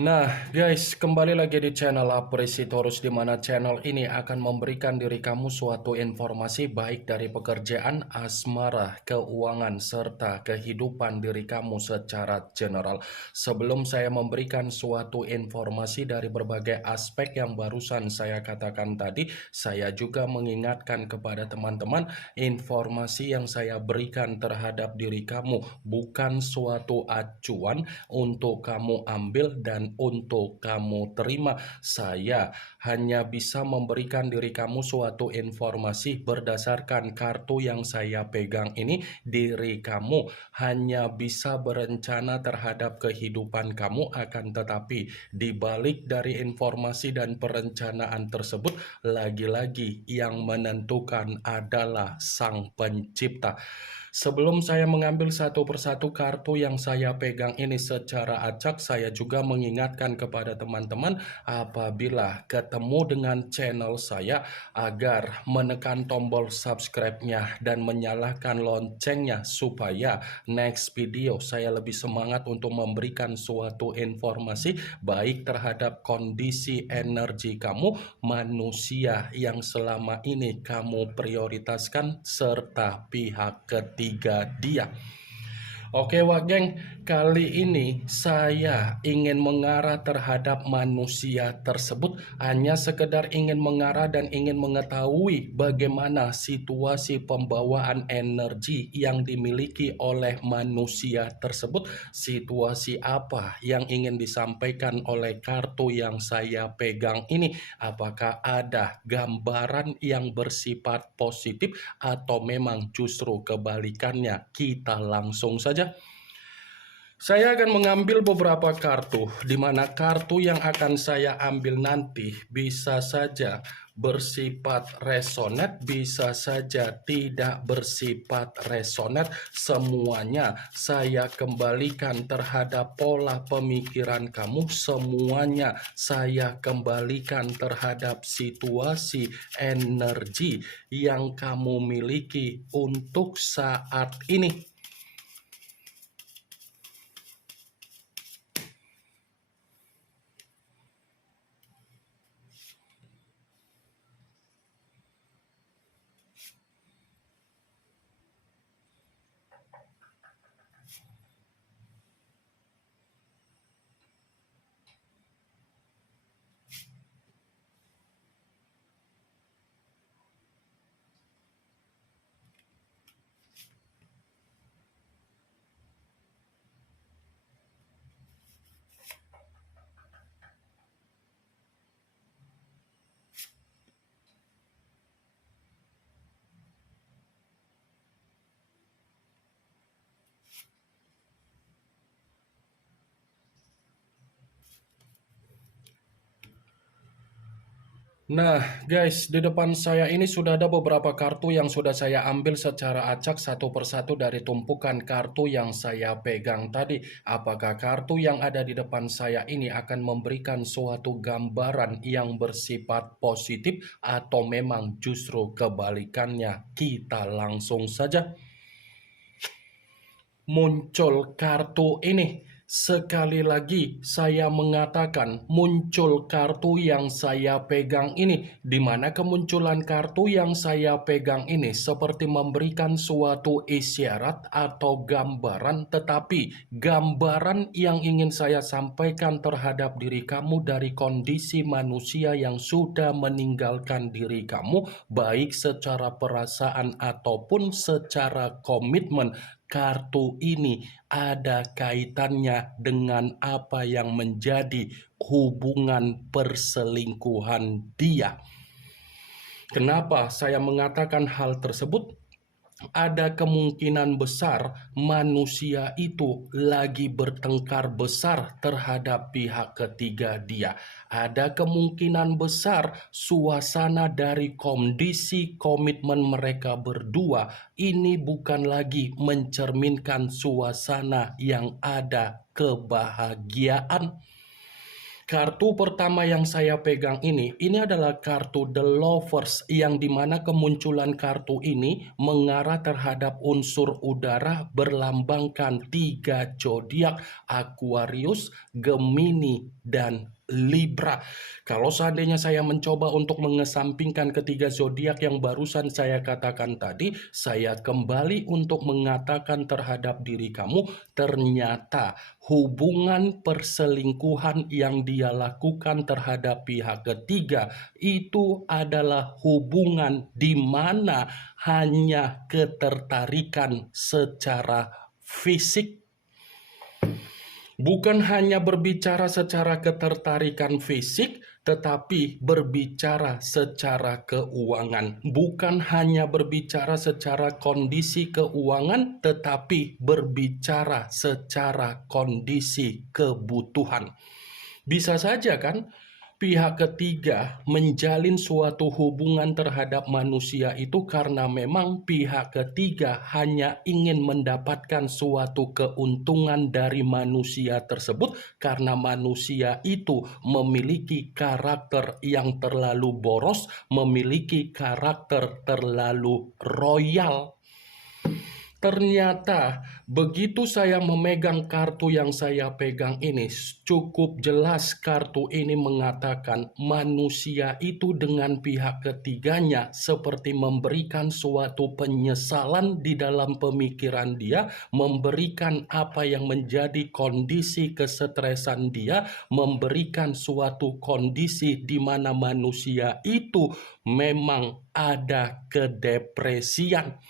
Nah guys, kembali lagi di channel Apresitorus, di mana channel ini akan memberikan diri kamu suatu informasi baik dari pekerjaan, asmara, keuangan, serta kehidupan diri kamu secara general. Sebelum saya memberikan suatu informasi dari berbagai aspek yang barusan saya katakan tadi, saya juga mengingatkan kepada teman-teman, informasi yang saya berikan terhadap diri kamu bukan suatu acuan untuk kamu ambil dan untuk kamu terima. Saya hanya bisa memberikan diri kamu suatu informasi berdasarkan kartu yang saya pegang ini. Diri kamu hanya bisa berencana terhadap kehidupan kamu, akan tetapi dibalik dari informasi dan perencanaan tersebut, lagi-lagi yang menentukan adalah Sang Pencipta. Sebelum saya mengambil satu persatu kartu yang saya pegang ini secara acak, saya juga mengingatkan kepada teman-teman apabila ketemu dengan channel saya agar menekan tombol subscribe-nya dan menyalakan loncengnya supaya next video saya lebih semangat untuk memberikan suatu informasi baik terhadap kondisi energi kamu, manusia yang selama ini kamu prioritaskan, serta pihak ketiga dia. Oke wak geng, kali ini saya ingin mengarah terhadap manusia tersebut, hanya sekedar ingin mengarah dan ingin mengetahui bagaimana situasi pembawaan energi yang dimiliki oleh manusia tersebut, situasi apa yang ingin disampaikan oleh kartu yang saya pegang ini, apakah ada gambaran yang bersifat positif atau memang justru kebalikannya. Kita langsung saja. Saya akan mengambil beberapa kartu, di mana kartu yang akan saya ambil nanti bisa saja bersifat resonate, bisa saja tidak bersifat resonate. Semuanya saya kembalikan terhadap pola pemikiran kamu, semuanya saya kembalikan terhadap situasi energi yang kamu miliki untuk saat ini. Nah guys, di depan saya ini sudah ada beberapa kartu yang sudah saya ambil secara acak satu persatu dari tumpukan kartu yang saya pegang tadi. Apakah kartu yang ada di depan saya ini akan memberikan suatu gambaran yang bersifat positif atau memang justru kebalikannya? Kita langsung saja. Muncul kartu ini. Sekali lagi saya mengatakan muncul kartu yang saya pegang ini, di mana kemunculan kartu yang saya pegang ini seperti memberikan suatu isyarat atau gambaran, tetapi gambaran yang ingin saya sampaikan terhadap diri kamu dari kondisi manusia yang sudah meninggalkan diri kamu, baik secara perasaan ataupun secara komitmen. Kartu ini ada kaitannya dengan apa yang menjadi hubungan perselingkuhan dia. Kenapa saya mengatakan hal tersebut? Ada kemungkinan besar manusia itu lagi bertengkar besar terhadap pihak ketiga dia. Ada kemungkinan besar suasana dari kondisi komitmen mereka berdua ini bukan lagi mencerminkan suasana yang ada kebahagiaan. Kartu pertama yang saya pegang ini adalah kartu The Lovers, yang dimana kemunculan kartu ini mengarah terhadap unsur udara berlambangkan 3 zodiak: Aquarius, Gemini, dan Libra. Kalau seandainya saya mencoba untuk mengesampingkan ketiga zodiak yang barusan saya katakan tadi, saya kembali untuk mengatakan terhadap diri kamu, ternyata hubungan perselingkuhan yang dia lakukan terhadap pihak ketiga itu adalah hubungan di mana hanya ketertarikan secara fisik. Bukan hanya berbicara secara ketertarikan fisik, tetapi berbicara secara keuangan. Bukan hanya berbicara secara kondisi keuangan, tetapi berbicara secara kondisi kebutuhan. Bisa saja kan pihak ketiga menjalin suatu hubungan terhadap manusia itu karena memang pihak ketiga hanya ingin mendapatkan suatu keuntungan dari manusia tersebut karena manusia itu memiliki karakter yang terlalu boros, memiliki karakter terlalu royal. Ternyata begitu saya memegang kartu yang saya pegang ini, cukup jelas kartu ini mengatakan manusia itu dengan pihak ketiganya seperti memberikan suatu penyesalan di dalam pemikiran dia, memberikan apa yang menjadi kondisi kesetresan dia, memberikan suatu kondisi di mana manusia itu memang ada kedepresian.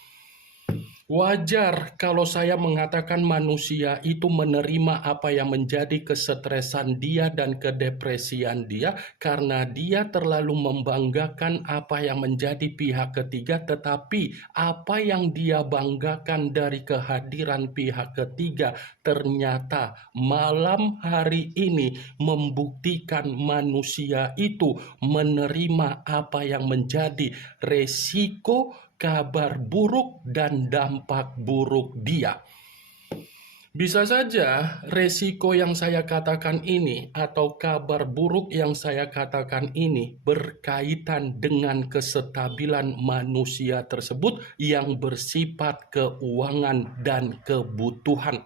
Wajar kalau saya mengatakan manusia itu menerima apa yang menjadi kesetresan dia dan kedepresian dia karena dia terlalu membanggakan apa yang menjadi pihak ketiga, tetapi apa yang dia banggakan dari kehadiran pihak ketiga ternyata malam hari ini membuktikan manusia itu menerima apa yang menjadi resiko, kabar buruk, dan dampak buruk dia. Bisa saja resiko yang saya katakan ini atau kabar buruk yang saya katakan ini berkaitan dengan kestabilan manusia tersebut yang bersifat keuangan dan kebutuhan.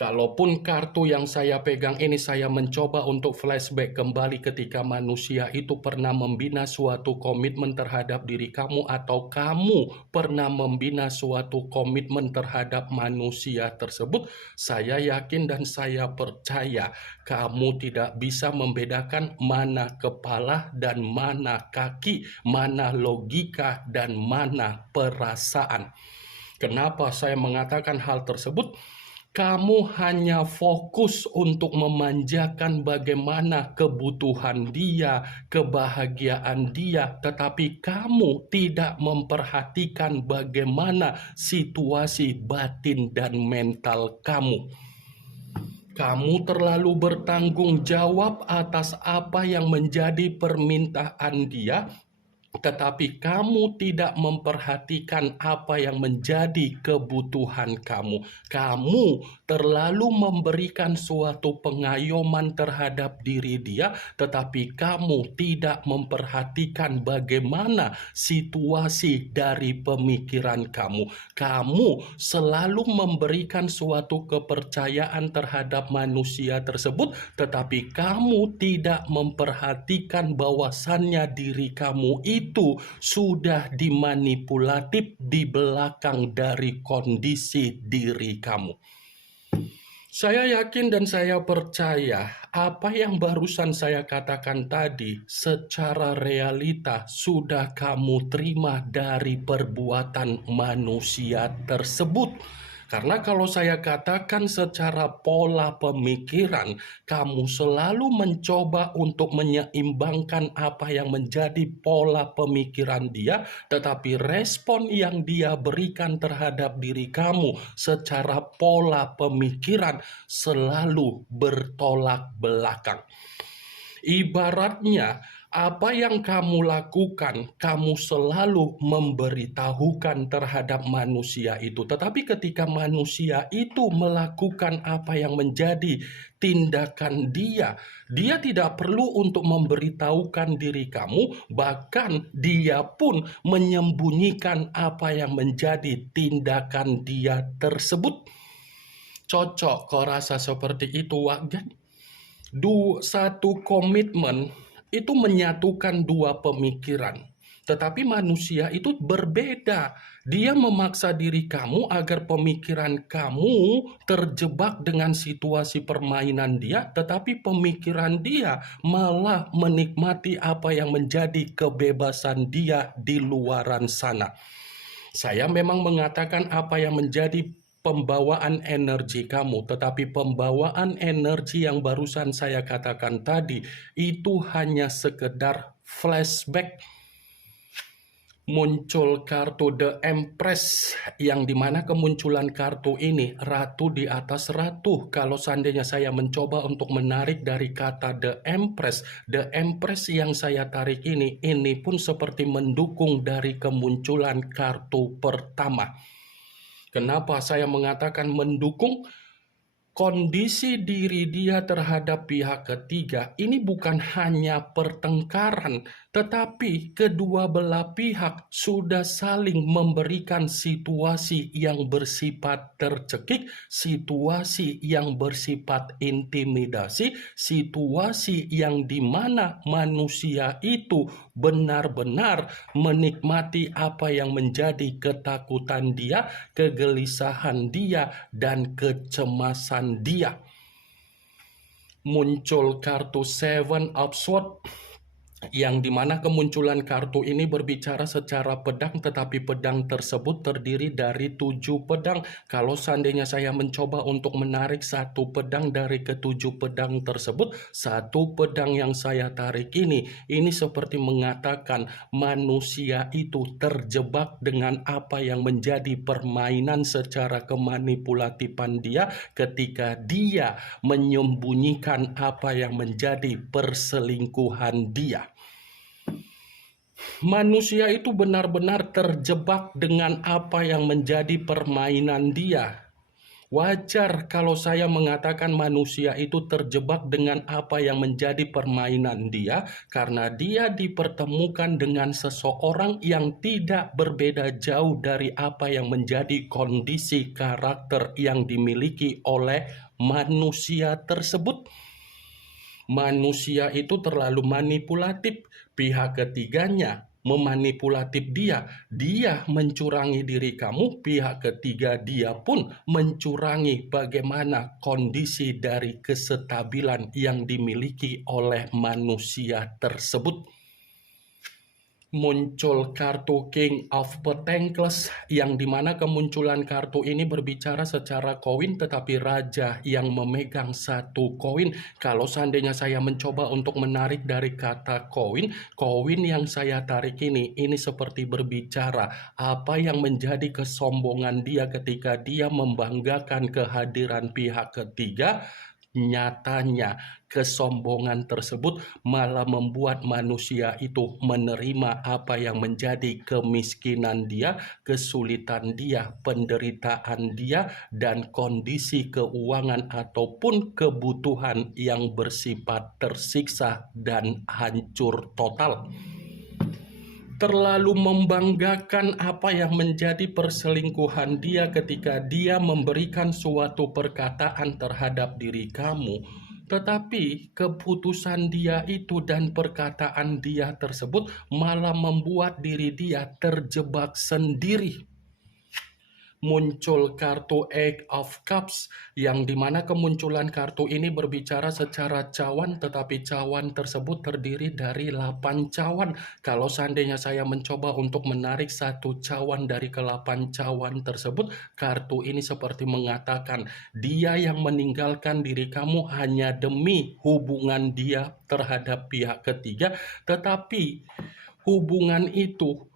Kalaupun kartu yang saya pegang ini saya mencoba untuk flashback kembali ketika manusia itu pernah membina suatu komitmen terhadap diri kamu atau kamu pernah membina suatu komitmen terhadap manusia tersebut, saya yakin dan saya percaya kamu tidak bisa membedakan mana kepala dan mana kaki, mana logika dan mana perasaan. Kenapa saya mengatakan hal tersebut? Kamu hanya fokus untuk memanjakan bagaimana kebutuhan dia, kebahagiaan dia, tetapi kamu tidak memperhatikan bagaimana situasi batin dan mental kamu. Kamu terlalu bertanggung jawab atas apa yang menjadi permintaan dia, tetapi kamu tidak memperhatikan apa yang menjadi kebutuhan kamu. Kamu terlalu memberikan suatu pengayoman terhadap diri dia, tetapi kamu tidak memperhatikan bagaimana situasi dari pemikiran kamu. Kamu selalu memberikan suatu kepercayaan terhadap manusia tersebut, tetapi kamu tidak memperhatikan bahwasannya diri kamu itu sudah dimanipulatif di belakang dari kondisi diri kamu. Saya yakin dan saya percaya apa yang barusan saya katakan tadi secara realita sudah kamu terima dari perbuatan manusia tersebut. Karena kalau saya katakan secara pola pemikiran, kamu selalu mencoba untuk menyeimbangkan apa yang menjadi pola pemikiran dia, tetapi respon yang dia berikan terhadap diri kamu secara pola pemikiran selalu bertolak belakang. Ibaratnya Apa yang kamu lakukan, kamu selalu memberitahukan terhadap manusia itu. Tetapi ketika manusia itu melakukan apa yang menjadi tindakan dia, dia tidak perlu untuk memberitahukan diri kamu, bahkan dia pun menyembunyikan apa yang menjadi tindakan dia tersebut. Cocok kau rasa seperti itu, Wagen? Satu komitmen itu menyatukan dua pemikiran. Tetapi manusia itu berbeda. Dia memaksa diri kamu agar pemikiran kamu terjebak dengan situasi permainan dia, tetapi pemikiran dia malah menikmati apa yang menjadi kebebasan dia di luaran sana. Saya memang mengatakan apa yang menjadi pembawaan energi kamu, tetapi pembawaan energi yang barusan saya katakan tadi itu hanya sekedar flashback. Muncul kartu The Empress, yang dimana kemunculan kartu ini ratu di atas ratu. Kalau seandainya saya mencoba untuk menarik dari kata The Empress yang saya tarik ini pun seperti mendukung dari kemunculan kartu pertama. Kenapa saya mengatakan mendukung? Kondisi diri dia terhadap pihak ketiga ini bukan hanya pertengkaran, tetapi kedua belah pihak sudah saling memberikan situasi yang bersifat tercekik, situasi yang bersifat intimidasi, situasi yang dimana manusia itu benar-benar menikmati apa yang menjadi ketakutan dia, kegelisahan dia, dan kecemasan dia. Muncul kartu Seven of Swords, yang dimana kemunculan kartu ini berbicara secara pedang, tetapi pedang tersebut terdiri dari 7 pedang. Kalau seandainya saya mencoba untuk menarik satu pedang dari ketujuh pedang tersebut, satu pedang yang saya tarik ini seperti mengatakan manusia itu terjebak dengan apa yang menjadi permainan secara kemanipulatifan dia ketika dia menyembunyikan apa yang menjadi perselingkuhan dia. Manusia itu benar-benar terjebak dengan apa yang menjadi permainan dia. Wajar kalau saya mengatakan manusia itu terjebak dengan apa yang menjadi permainan dia, karena dia dipertemukan dengan seseorang yang tidak berbeda jauh dari apa yang menjadi kondisi karakter yang dimiliki oleh manusia tersebut. Manusia itu terlalu manipulatif, pihak ketiganya memanipulatif dia mencurangi diri kamu, pihak ketiga dia pun mencurangi bagaimana kondisi dari kestabilan yang dimiliki oleh manusia tersebut. Muncul kartu King of Pentacles, yang dimana kemunculan kartu ini berbicara secara koin, tetapi raja yang memegang satu koin. Kalau seandainya saya mencoba untuk menarik dari kata koin yang saya tarik ini seperti berbicara apa yang menjadi kesombongan dia ketika dia membanggakan kehadiran pihak ketiga. Nyatanya kesombongan tersebut malah membuat manusia itu menerima apa yang menjadi kemiskinan dia, kesulitan dia, penderitaan dia, dan kondisi keuangan ataupun kebutuhan yang bersifat tersiksa dan hancur total. Terlalu membanggakan apa yang menjadi perselingkuhan dia ketika dia memberikan suatu perkataan terhadap diri kamu, tetapi keputusan dia itu dan perkataan dia tersebut malah membuat diri dia terjebak sendiri. Muncul kartu Eight of Cups, yang dimana kemunculan kartu ini berbicara secara cawan, tetapi cawan tersebut terdiri dari 8 cawan. Kalau seandainya saya mencoba untuk menarik satu cawan dari ke-8 cawan tersebut, kartu ini seperti mengatakan dia yang meninggalkan diri kamu hanya demi hubungan dia terhadap pihak ketiga, tetapi hubungan itu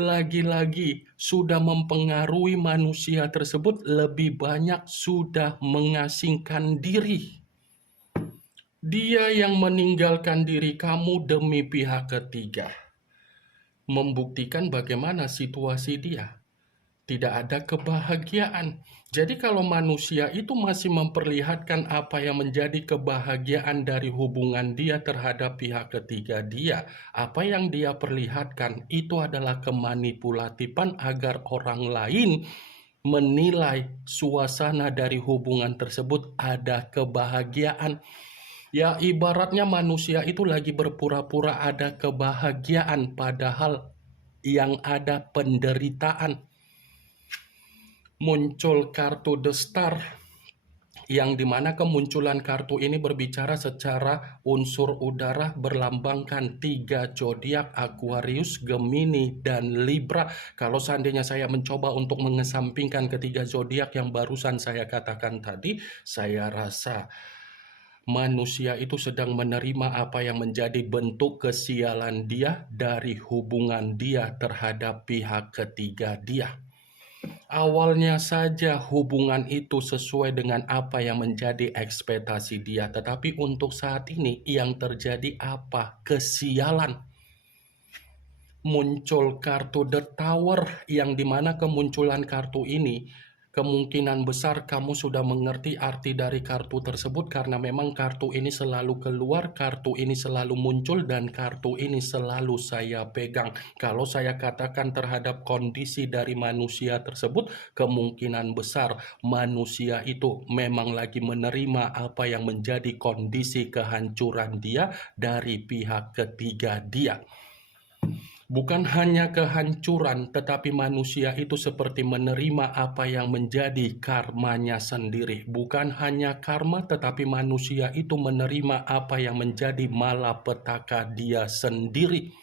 lagi-lagi sudah mempengaruhi manusia tersebut lebih banyak sudah mengasingkan diri. Dia yang meninggalkan diri kamu demi pihak ketiga. Membuktikan bagaimana situasi dia. Tidak ada kebahagiaan. Jadi kalau manusia itu masih memperlihatkan apa yang menjadi kebahagiaan dari hubungan dia terhadap pihak ketiga dia, apa yang dia perlihatkan itu adalah kemanipulatifan agar orang lain menilai suasana dari hubungan tersebut ada kebahagiaan. Ya ibaratnya manusia itu lagi berpura-pura ada kebahagiaan padahal yang ada penderitaan. Muncul kartu The Star, yang dimana kemunculan kartu ini berbicara secara unsur udara berlambangkan 3 zodiak Aquarius, Gemini, dan Libra. Kalau seandainya saya mencoba untuk mengesampingkan ketiga zodiak yang barusan saya katakan tadi, saya rasa manusia itu sedang menerima apa yang menjadi bentuk kesialan dia dari hubungan dia terhadap pihak ketiga dia. Awalnya saja hubungan itu sesuai dengan apa yang menjadi ekspektasi dia, tetapi untuk saat ini yang terjadi apa? Kesialan. Muncul kartu The Tower, yang dimana kemunculan kartu ini kemungkinan besar kamu sudah mengerti arti dari kartu tersebut, karena memang kartu ini selalu keluar, kartu ini selalu muncul, dan kartu ini selalu saya pegang. Kalau saya katakan terhadap kondisi dari manusia tersebut, kemungkinan besar manusia itu memang lagi menerima apa yang menjadi kondisi kehancuran dia dari pihak ketiga dia. Bukan hanya kehancuran, tetapi manusia itu seperti menerima apa yang menjadi karmanya sendiri. Bukan hanya karma, tetapi manusia itu menerima apa yang menjadi malapetaka dia sendiri.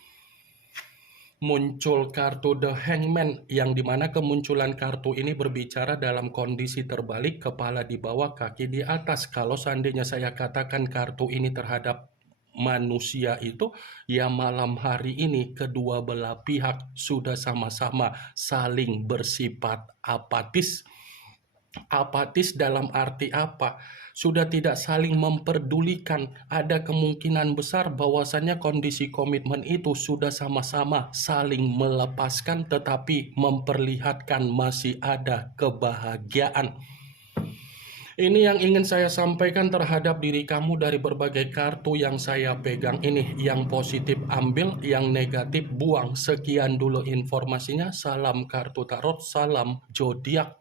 Muncul kartu The Hangman, yang dimana kemunculan kartu ini berbicara dalam kondisi terbalik, kepala di bawah, kaki di atas. Kalau seandainya saya katakan kartu ini terhadap manusia itu, ya malam hari ini kedua belah pihak sudah sama-sama saling bersifat apatis. Apatis dalam arti apa? Sudah tidak saling memperdulikan. Ada kemungkinan besar bahwasannya kondisi komitmen itu sudah sama-sama saling melepaskan, tetapi memperlihatkan masih ada kebahagiaan. Ini yang ingin saya sampaikan terhadap diri kamu dari berbagai kartu yang saya pegang ini. Yang positif ambil, yang negatif buang. Sekian dulu informasinya. Salam kartu tarot, salam zodiak.